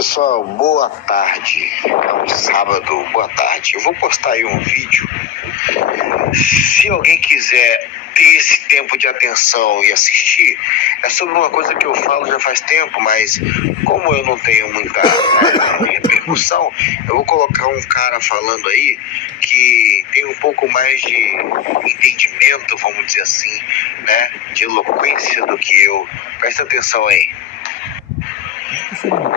Pessoal, boa tarde. É um sábado, boa tarde. Eu vou postar aí um vídeo. Se alguém quiser ter esse tempo de atenção e assistir, é sobre uma coisa que eu falo já faz tempo, mas como eu não tenho muita repercussão, eu vou colocar um cara falando aí que tem um pouco mais de entendimento, vamos dizer assim, né, de eloquência do que eu. Presta atenção aí.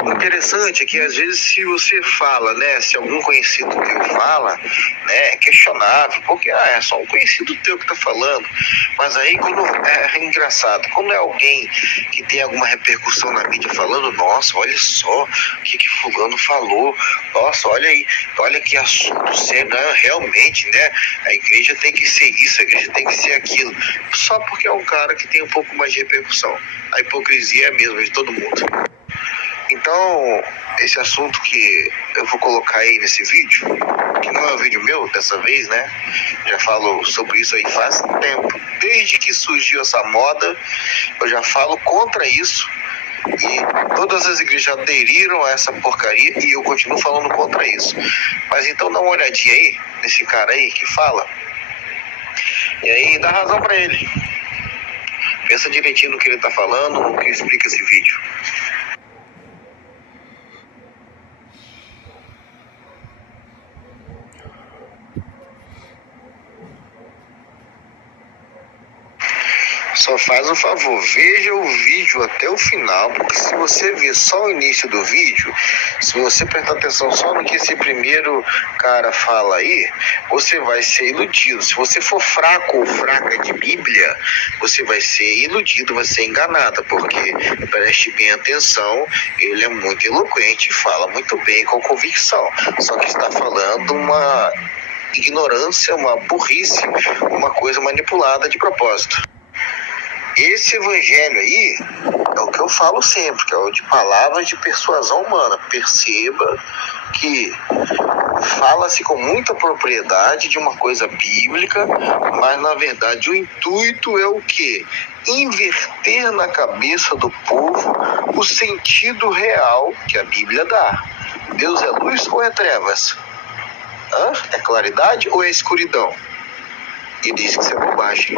O interessante é que às vezes se você fala, né, se algum conhecido teu fala, né, é questionável, porque é só um conhecido teu que tá falando. Mas aí quando é engraçado, quando é alguém que tem alguma repercussão na mídia falando, nossa, olha só o que fulano falou, nossa, olha aí, olha que assunto sério, não, realmente, né, a igreja tem que ser isso, a igreja tem que ser aquilo, só porque é um cara que tem um pouco mais de repercussão. A hipocrisia é a mesma de todo mundo. Então, esse assunto que eu vou colocar aí nesse vídeo, que não é um vídeo meu dessa vez, né? Já falo sobre isso aí faz tempo. Desde que surgiu essa moda, eu já falo contra isso. E todas as igrejas aderiram a essa porcaria e eu continuo falando contra isso. Mas então dá uma olhadinha aí, nesse cara aí que fala. E aí dá razão pra ele. Pensa direitinho no que ele tá falando, no que explica esse vídeo. Só faz um favor, veja o vídeo até o final, porque se você ver só o início do vídeo, se você prestar atenção só no que esse primeiro cara fala aí, você vai ser iludido. Se você for fraco ou fraca de Bíblia, você vai ser iludido, vai ser enganada, porque, preste bem atenção, ele é muito eloquente, fala muito bem com convicção, só que está falando uma ignorância, uma burrice, uma coisa manipulada de propósito. Esse evangelho aí é o que eu falo sempre, que é o de palavras de persuasão humana. Perceba que fala-se com muita propriedade de uma coisa bíblica, mas na verdade o intuito é o quê? Inverter na cabeça do povo o sentido real que a Bíblia dá. Deus é luz ou é trevas? É claridade ou é escuridão? E diz que isso é bobagem.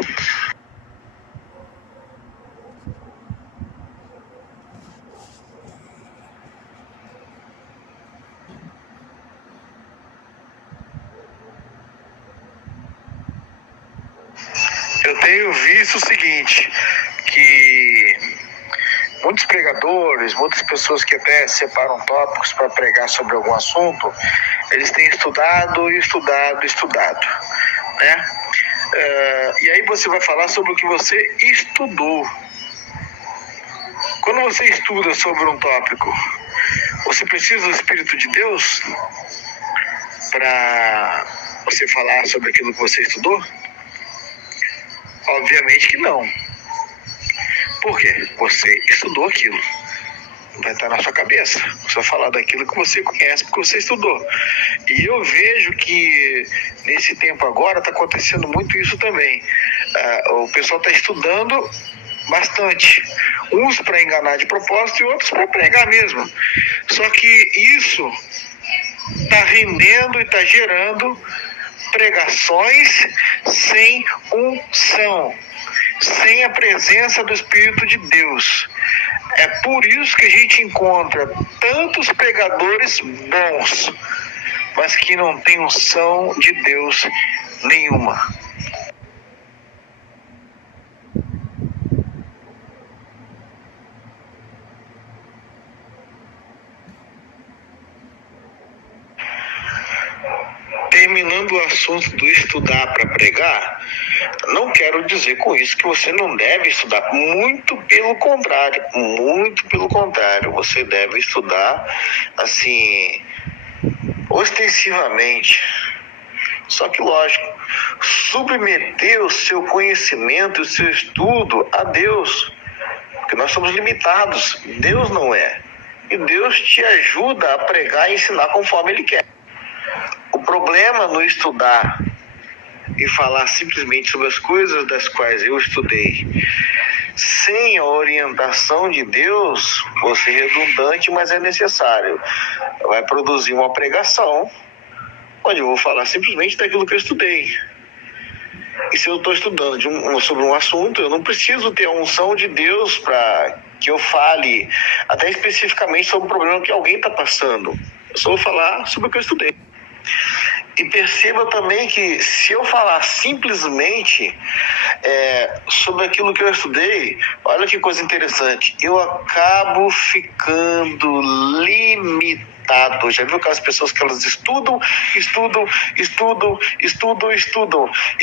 Eu tenho visto o seguinte, que muitos pregadores, muitas pessoas que até separam tópicos para pregar sobre algum assunto, eles têm estudado, né? E aí você vai falar sobre o que você estudou. Quando você estuda sobre um tópico, você precisa do Espírito de Deus para você falar sobre aquilo que você estudou? Obviamente que não. Por quê? Você estudou aquilo. Vai estar na sua cabeça. Você vai falar daquilo que você conhece porque você estudou. E eu vejo que nesse tempo agora está acontecendo muito isso também. O pessoal está estudando bastante. Uns para enganar de propósito e outros para pregar mesmo. Só que isso está rendendo e está gerando pregações sem unção, sem a presença do Espírito de Deus. É por isso que a gente encontra tantos pregadores bons, mas que não tem unção de Deus nenhuma. Terminando o assunto do estudar para pregar, não quero dizer com isso que você não deve estudar, muito pelo contrário, você deve estudar assim, ostensivamente, só que lógico, submeter o seu conhecimento, o seu estudo a Deus, porque nós somos limitados, Deus não é, e Deus te ajuda a pregar e ensinar conforme Ele quer. O problema no estudar e falar simplesmente sobre as coisas das quais eu estudei sem a orientação de Deus, vou ser redundante, mas é necessário. Vai produzir uma pregação, onde eu vou falar simplesmente daquilo que eu estudei. E se eu estou estudando sobre um assunto, eu não preciso ter a unção de Deus para que eu fale até especificamente sobre o problema que alguém está passando. Eu só vou falar sobre o que eu estudei. E perceba também que se eu falar simplesmente sobre aquilo que eu estudei, olha que coisa interessante, eu acabo ficando limitado. Já viu aquelas pessoas que elas estudam, e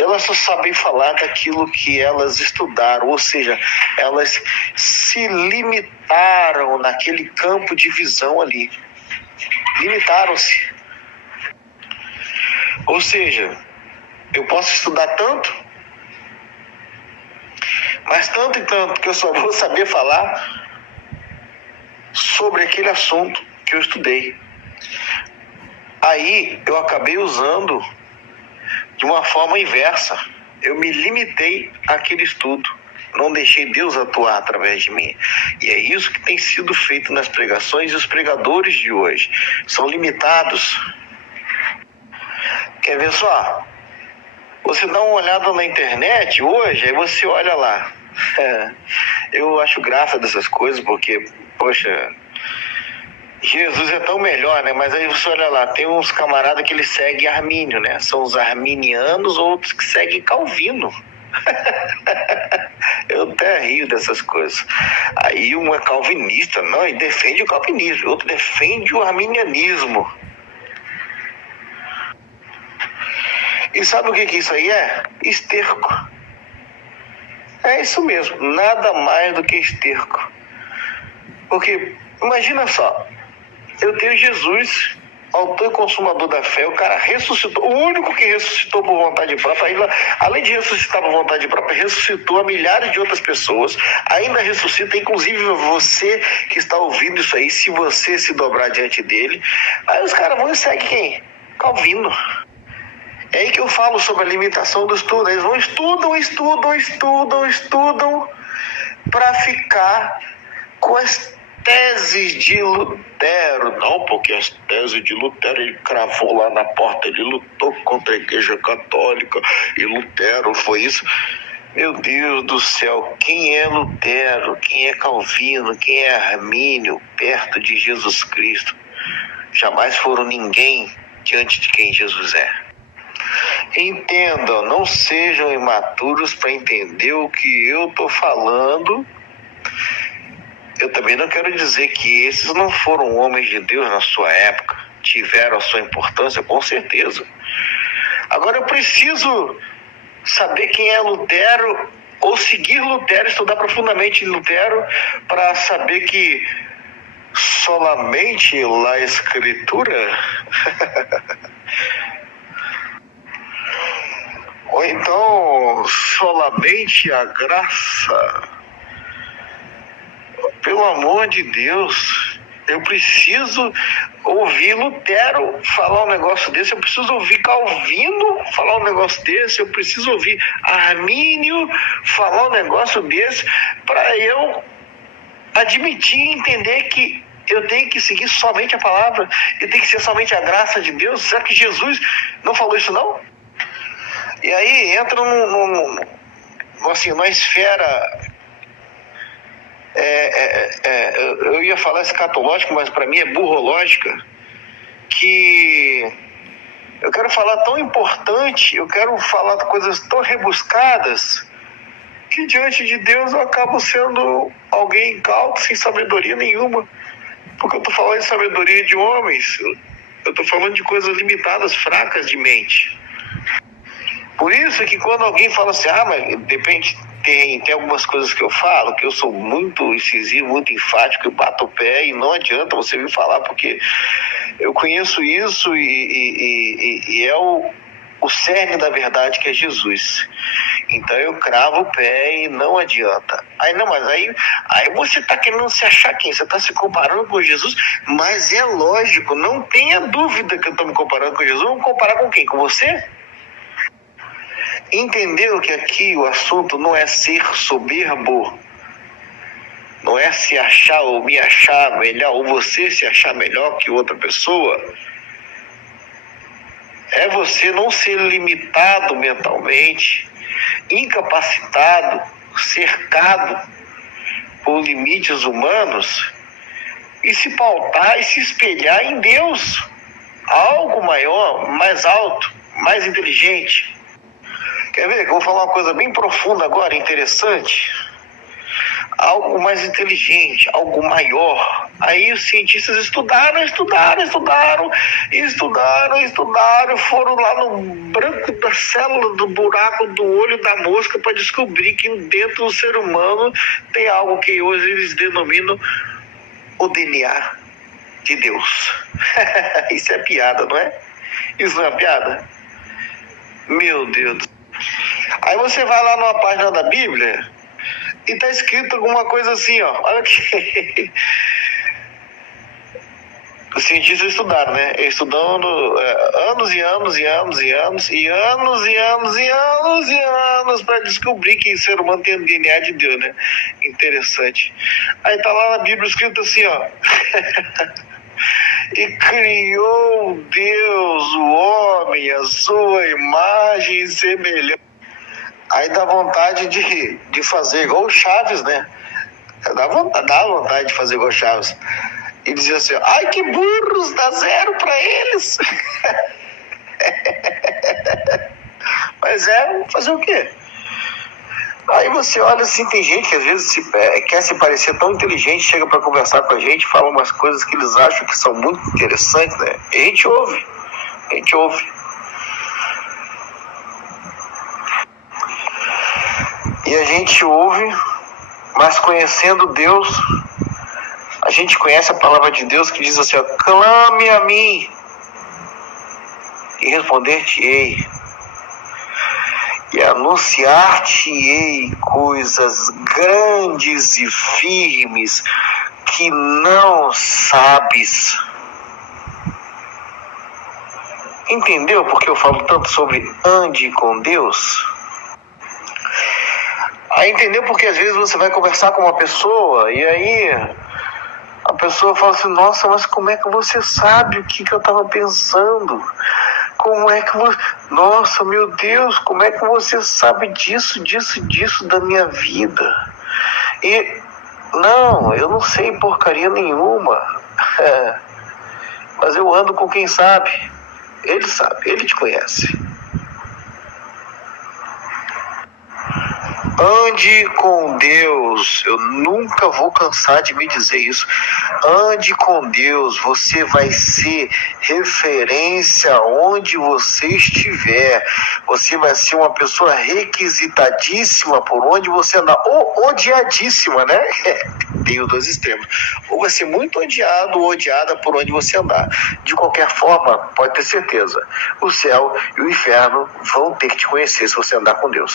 elas só sabem falar daquilo que elas estudaram, ou seja, elas se limitaram naquele campo de visão ali. Limitaram-se. Ou seja, eu posso estudar tanto, mas tanto e tanto que eu só vou saber falar sobre aquele assunto que eu estudei. Aí eu acabei usando de uma forma inversa. Eu me limitei àquele estudo. Não deixei Deus atuar através de mim. E é isso que tem sido feito nas pregações, e os pregadores de hoje são limitados. Quer ver só? Você dá uma olhada na internet hoje, aí você olha lá. Eu acho graça dessas coisas, porque, poxa, Jesus é tão melhor, né? Mas aí você olha lá, tem uns camaradas que eles seguem Armínio, né? São os arminianos, outros que seguem Calvino. Eu até rio dessas coisas. Aí um é calvinista, não, e defende o calvinismo, outro defende o arminianismo. E sabe o que isso aí é? Esterco. É isso mesmo, nada mais do que esterco. Porque, imagina só, eu tenho Jesus, autor e consumador da fé, o cara ressuscitou, o único que ressuscitou por vontade própria, ainda, além de ressuscitar por vontade própria, ressuscitou a milhares de outras pessoas, ainda ressuscita, inclusive você que está ouvindo isso aí, se você se dobrar diante dele, aí os caras vão e seguem quem? Calvino. É aí que eu falo sobre a limitação do estudo. Eles vão estudam para ficar com as teses de Lutero. Não, porque as teses de Lutero ele cravou lá na porta, ele lutou contra a Igreja Católica e Lutero foi isso. Meu Deus do céu, quem é Lutero, quem é Calvino, quem é Armínio perto de Jesus Cristo? Jamais foram ninguém diante de quem Jesus é. Entendam, não sejam imaturos para entender o que eu estou falando. Eu também não quero dizer que esses não foram homens de Deus na sua época, tiveram a sua importância, com certeza. Agora eu preciso saber quem é Lutero, ou seguir Lutero, estudar profundamente Lutero, para saber que solamente a Escritura... Ou então, solamente a graça. Pelo amor de Deus, eu preciso ouvir Lutero falar um negócio desse, eu preciso ouvir Calvino falar um negócio desse, eu preciso ouvir Armínio falar um negócio desse, para eu admitir e entender que eu tenho que seguir somente a palavra, e tem que ser somente a graça de Deus. Será que Jesus não falou isso não? E aí entra numa esfera, eu ia falar escatológica, mas para mim é burrológica, que eu quero falar tão importante, eu quero falar de coisas tão rebuscadas, que diante de Deus eu acabo sendo alguém incauto, sem sabedoria nenhuma, porque eu estou falando de sabedoria de homens, eu estou falando de coisas limitadas, fracas de mente. Por isso que quando alguém fala assim, mas depende, tem algumas coisas que eu falo, que eu sou muito incisivo, muito enfático, eu bato o pé e não adianta você vir falar, porque eu conheço isso e é o cerne da verdade, que é Jesus. Então eu cravo o pé e não adianta. Aí você está querendo se achar quem? Você está se comparando com Jesus, mas é lógico, não tenha dúvida que eu estou me comparando com Jesus. Vamos comparar com quem? Com você? Entendeu que aqui o assunto não é ser soberbo, não é se achar ou me achar melhor, ou você se achar melhor que outra pessoa. É você não ser limitado mentalmente, incapacitado, cercado por limites humanos e se pautar e se espelhar em Deus, algo maior, mais alto, mais inteligente. Quer ver? Eu vou falar uma coisa bem profunda agora, interessante. Algo mais inteligente, algo maior. Aí os cientistas estudaram, foram lá no branco da célula, do buraco do olho da mosca para descobrir que dentro do ser humano tem algo que hoje eles denominam o DNA de Deus. Isso é piada, não é? Isso não é piada? Meu Deus. Aí você vai lá numa página da Bíblia e tá escrito alguma coisa assim, ó. Olha que os cientistas estudaram, né? Estudando anos para descobrir que o ser humano tem o DNA de Deus, né? Interessante. Aí tá lá na Bíblia escrito assim, ó. E criou Deus o homem, a sua imagem e semelhança. Aí dá vontade de fazer igual o Chaves, né? Dá vontade de fazer igual o Chaves. E dizer assim, ai que burros, dá 0 para eles. Mas fazer o quê? Aí você olha assim, tem gente que às vezes quer se parecer tão inteligente, chega para conversar com a gente, fala umas coisas que eles acham que são muito interessantes, né? E a gente ouve. E a gente ouve, mas conhecendo Deus, a gente conhece a palavra de Deus que diz assim, ó, clame a mim e responder-te-ei e anunciar-te-ei coisas grandes e firmes que não sabes. Entendeu porque eu falo tanto sobre ande com Deus? Aí entendeu porque às vezes você vai conversar com uma pessoa e aí a pessoa fala assim, nossa, mas como é que você sabe o que eu estava pensando? Como é que você... Nossa, meu Deus, como é que você sabe disso da minha vida? E, não, eu não sei porcaria nenhuma. Mas eu ando com quem sabe. Ele sabe, ele te conhece. Ande com Deus, eu nunca vou cansar de me dizer isso. Ande com Deus, você vai ser referência onde você estiver. Você vai ser uma pessoa requisitadíssima por onde você andar, ou odiadíssima, né? Tem os dois extremos. Ou vai ser muito odiado ou odiada por onde você andar. De qualquer forma, pode ter certeza, o céu e o inferno vão ter que te conhecer se você andar com Deus.